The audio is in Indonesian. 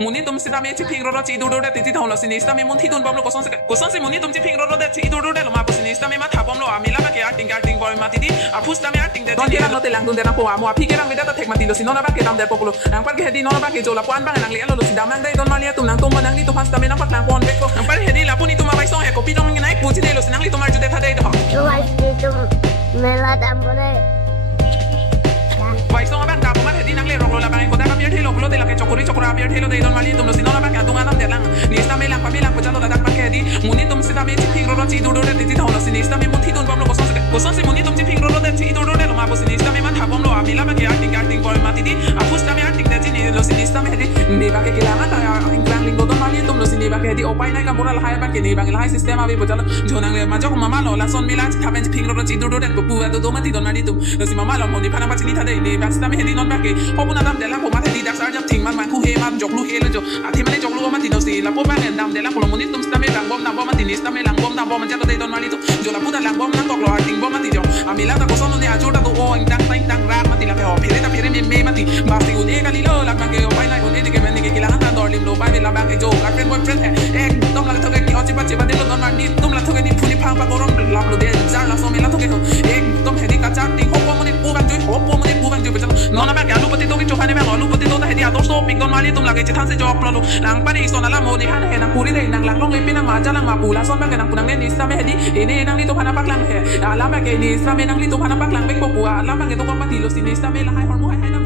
muni tum sita me chi phing ro ro chi du du de ti thong lo sin ista me mun thi dun bom lo ko son se muni tum chi phing ro ro de chi du du de lo ma sin ista me ma tha bom lo amila ba ke acting boy ma ti di a pusta me acting de don ke no te lang dun de na po amo a phi ke lang vida ta thek ma ti lo sin no na ba ke dam de populo ang par ke hedi no na ba ke jo la puan bang lang le lo sin dam lang dai don ma lia tum nang tum nang ni tu pasta me nang pat lang pon be ko ang par hedi la puni tu ma bai song he ko pi dong ngai pu chi de lo sin nang li tu mar ju de tha de do Cuma itu melada boleh. Vai song bang ka po ma hedi nang le rong lo la bang ko da ka bier the lo lo de la ke chokora bier the lo de don ma li tum lo sin no na ba ke tung anam de lang ni sta me lang pa bilang ko cha lo da ba ke hedi muni tum sita me chi phing ro ro chi du du de ti thong lo sin ista me mun thi dun bom lo ko son se muni tum chi phing ro ro de chi du du de lo ma sin ista me ma tha bom lo amila ba ke acting boy ma ti di a pusta me acting de ni lo sin ista me hedi ni ba ke kailangan ta ang klang linggo don ma li tum lo sin ni ba ke hedi opay na ka mura la hai ba ke ni bang la hai sistema be bo cha lo jonang le ma jo ko mama lo la son mila chi thaben chi phing ro ro chi du du de ko pu do ma ti don ma li tum lo sin mama lo mo ni phana ba chi ni tha de ni ba sta me hedi non ba ke ho bu na dam de la ko ma hedi da sar jap thing man ku he ma jok lu he lo jo a thi ma ne jok lu ma ti do si la po ba ne dam de la ko mo ni tum sta me lang bom ma ti ni sta me lang bom ma cha lo de don ma li tum jo la puta lang bom lang kok lo acting bom ma ti jo a mi la ta ko son no ne a jo ta do o ing tang ra ma ti la ke ho phere me ma ti ba si un e ka li lo la ma ke o pai na ko ni ke ben ni ke kailangan ta dor lim lo ba be la ba ke jo ka friend boyfriend hai ek tom la thoke ki ochi pa de lo don ma ni tum la thoke ni phuli phang pa ko rom la lo de jar la so me la thoke ho ek tom hedi ka chat ting ho po mo ni pu ban jo ho po mo ni pu ban jo be cha no na ba ke alu pati to ki cho khane me alu pati to ta hedi a to so ping don ma li tum la ke chi than se jo upload lo lang pa ni so na la mo ni han he na puri de nang lang long le pin ma ja lang ma pu la son ba ke nang punang ne ni sta me hedi ene nang li to phana pak lang he ala ba ke ni sta me nang li to phana pak lang be ko pu ala ba ke to ko ma ti lo sin sta me la hai hor mo hai nam